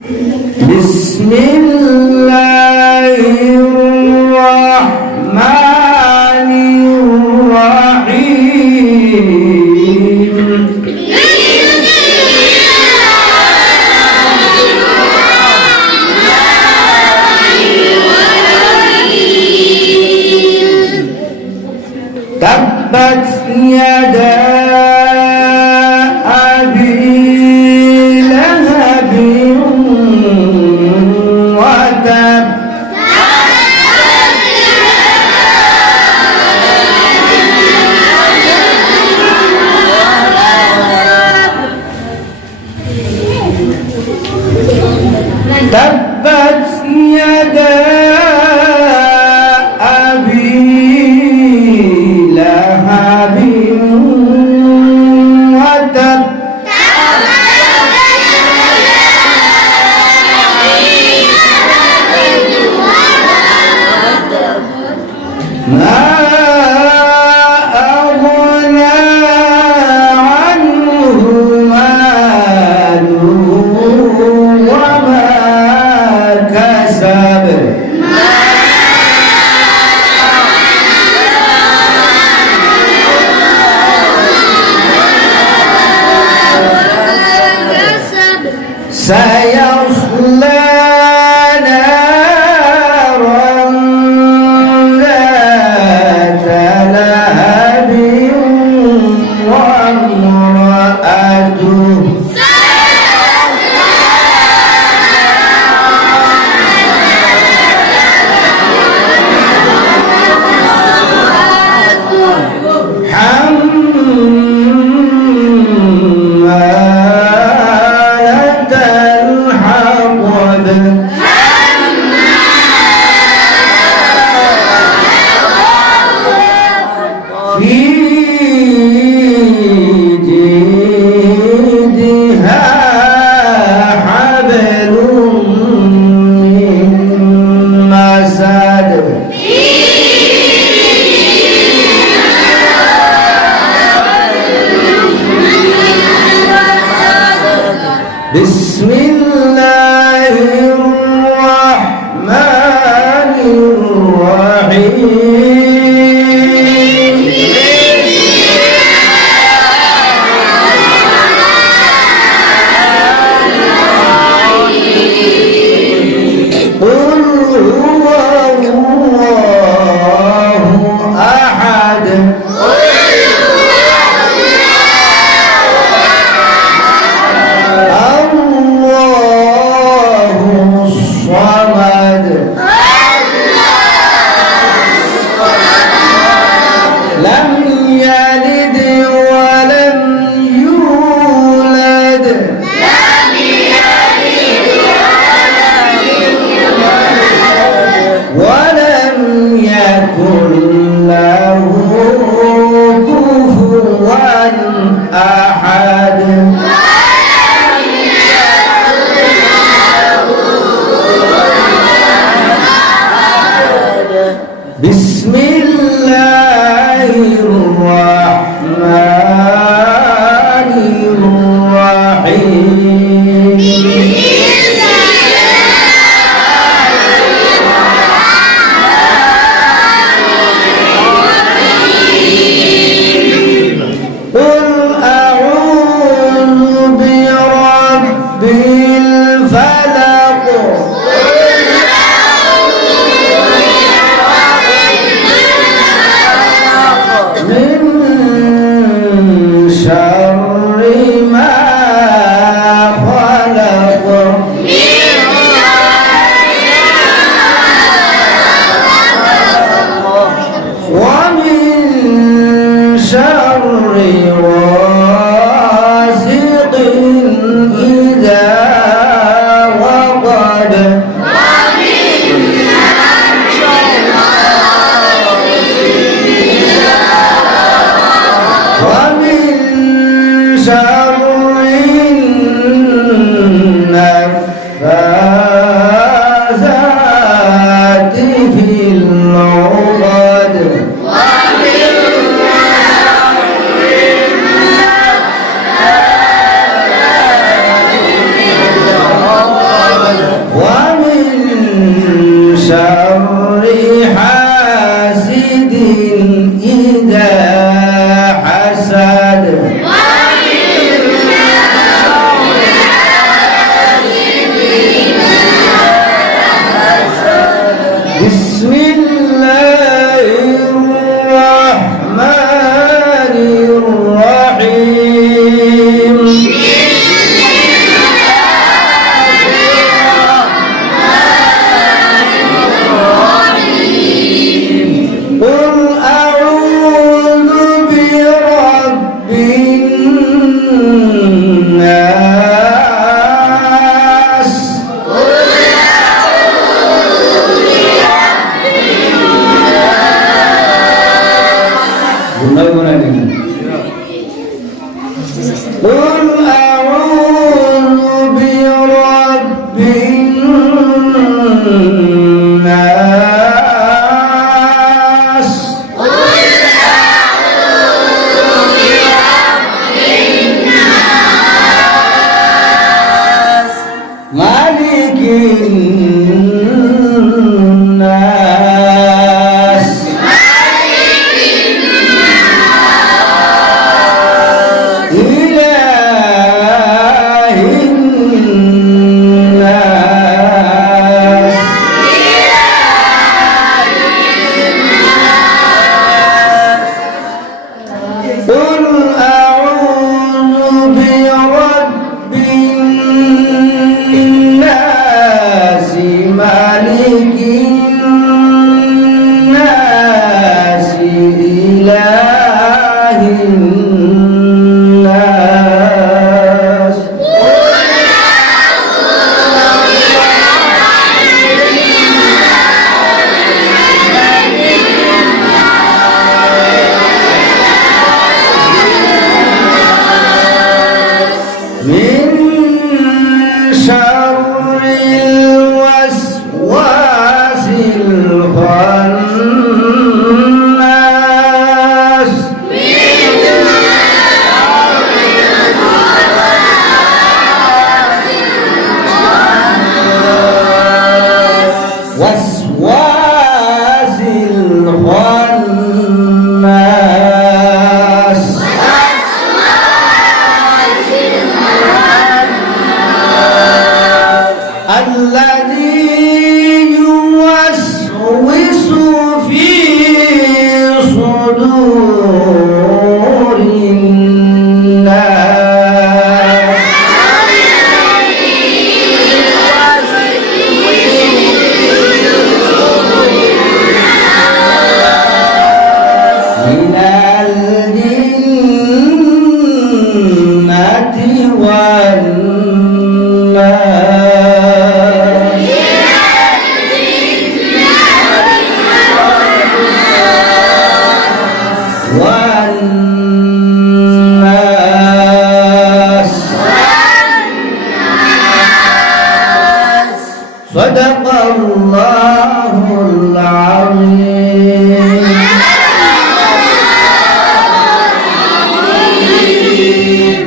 بسم الله الرحمن الرحيم تبت يدا أبي لهب وتب تبت يدا أبي لهب وتب ما أغنى عنه ماله وما كسب سيصلى نارا ذات لهب وامرأته حمالة الحطب في جيدها حبل من مسد بسم الله الرحمن الرحيم قل هو الله أحد الله الصمد لم يلد ولم يولد ولم يكن له كفوا أحد بسم الله الرحمن الرحيم قل أعوذ برب الفلق من شر ما خلق ومن شر غاسق إذا وقب ومن شر النفاثات في العقد ومن الناس مالك الناس إله الناس قل أعوذ برب الناس مالك الناس إله الناس من شر الوسواس الخناس وسواس الخناس الذي يوسوس في صدور الناس من الجنة والناس والناس صدق الله